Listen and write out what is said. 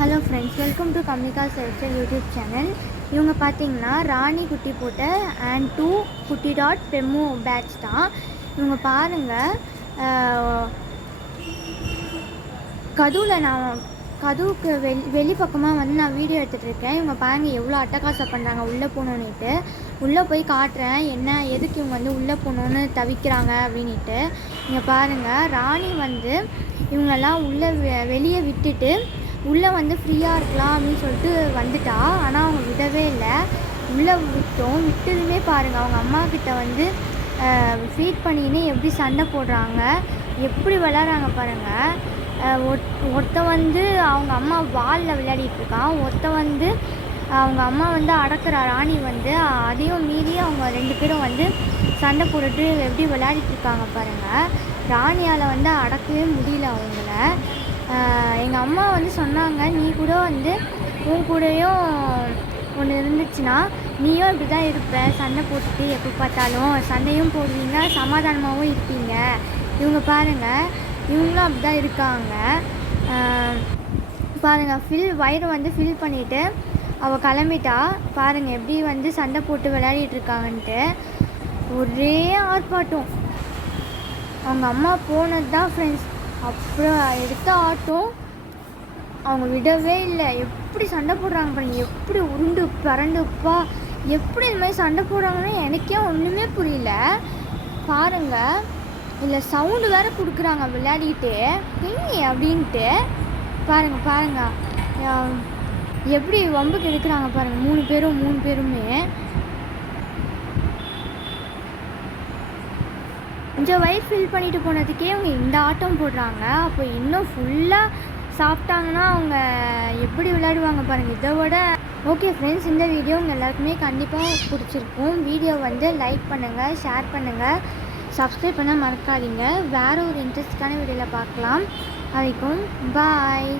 Hello friends, welcome to Kamnika self style YouTube channel. இவங்க பார்த்தீங்கன்னா ராணி குட்டி போட்ட அண்ட் 2 குட்டி டாட் பெம்மு பேட்ச் தான். இவங்க பாருங்கள், கதவுக்கு வெளி பக்கமாக வந்து நான் வீடியோ எடுத்துகிட்டு இருக்கேன். இவங்க பாருங்கள் எவ்வளோ அட்டகாசம் பண்ணுறாங்க. உள்ளே போகணுன்னுட்டு உள்ளே போய் காட்டுறேன் என்ன எதுக்கு இவங்க வந்து உள்ளே போகணுன்னு தவிக்கிறாங்க அப்படின்ட்டு. இங்கே பாருங்கள், ராணி வந்து இவங்கெல்லாம் உள்ளே வெளியே விட்டுட்டு உள்ளே வந்து ஃப்ரீயாக இருக்கலாம் அப்படின்னு சொல்லிட்டு வந்துட்டா. ஆனால் அவங்க விடவே இல்லை. உள்ளே விட்டதுமே பாருங்கள், அவங்க அம்மா கிட்ட வந்து ஃபீட் பண்ணின்னு எப்படி சண்டை போடுறாங்க, எப்படி விளையாடுறாங்க பாருங்கள். ஒருத்த வந்து அவங்க அம்மா வாலில் விளையாடிட்டு இருக்கான், ஒருத்த வந்து அவங்க அம்மா வந்து அடக்கிற ராணி வந்து அதையும் மீறி அவங்க 2 பேரும் வந்து சண்டை போட்டுட்டு எப்படி விளையாடிட்டு இருக்காங்க பாருங்கள். ராணியால் வந்து அடக்கவே முடியல அவங்கள. எங்கள் அம்மா வந்து சொன்னாங்க, நீ கூட வந்து உன் கூடயும் ஒன்று இருந்துச்சுன்னா நீயும் இப்படி தான் இருப்ப, சண்டை போட்டுட்டு எப்போ பார்த்தாலும் சண்டையும் போடுவீங்க, சமாதானமாகவும் இருப்பீங்க. இவங்க பாருங்கள், இவங்களும் அப்படி தான் இருக்காங்க பாருங்கள். வயிறு வந்து ஃபில் பண்ணிவிட்டு அவள் கிளம்பிட்டா. பாருங்கள் எப்படி வந்து சண்டை போட்டு விளையாடிட்டு இருக்காங்கன்ட்டு. ஒரே ஆர்ப்பாட்டம். அவங்க அம்மா போனது தான் ஃப்ரெண்ட்ஸ். அப்புறம் எடுத்த ஆட்டம் அவங்க விடவே இல்லை. எப்படி சண்டை போடுறாங்க பாருங்க, எப்படி உருண்டு பரண்டுப்பா, எப்படி இந்த மாதிரி சண்டை போடுறாங்கன்னு எனக்கே ஒன்றுமே புரியல பாருங்கள். இல்லை சவுண்டு வேறு கொடுக்குறாங்க விளையாடிக்கிட்டு அப்படின்ட்டு. பாருங்கள் எப்படி வம்புக்கு எடுக்கிறாங்க பாருங்கள் 3 பேருமே. கொஞ்சம் வயிறு ஃபில் பண்ணிட்டு போனதுக்கே அவங்க இந்த ஆட்டம் போடுறாங்க. அப்போ இன்னும் ஃபுல்லாக சாப்பிட்டாங்கன்னா அவங்க எப்படி விளையாடுவாங்க பாருங்கள் இதை விட. ஓகே ஃப்ரெண்ட்ஸ், இந்த வீடியோ உங்கள் எல்லாருக்குமே கண்டிப்பாக பிடிச்சிருக்கும். வீடியோ வந்து லைக் பண்ணுங்கள், ஷேர் பண்ணுங்கள், சப்ஸ்கிரைப் பண்ண மறக்காதீங்க. வேறு ஒரு இன்ட்ரெஸ்டான வீடியோவில் பார்க்கலாம். வரைக்கும் பாய்.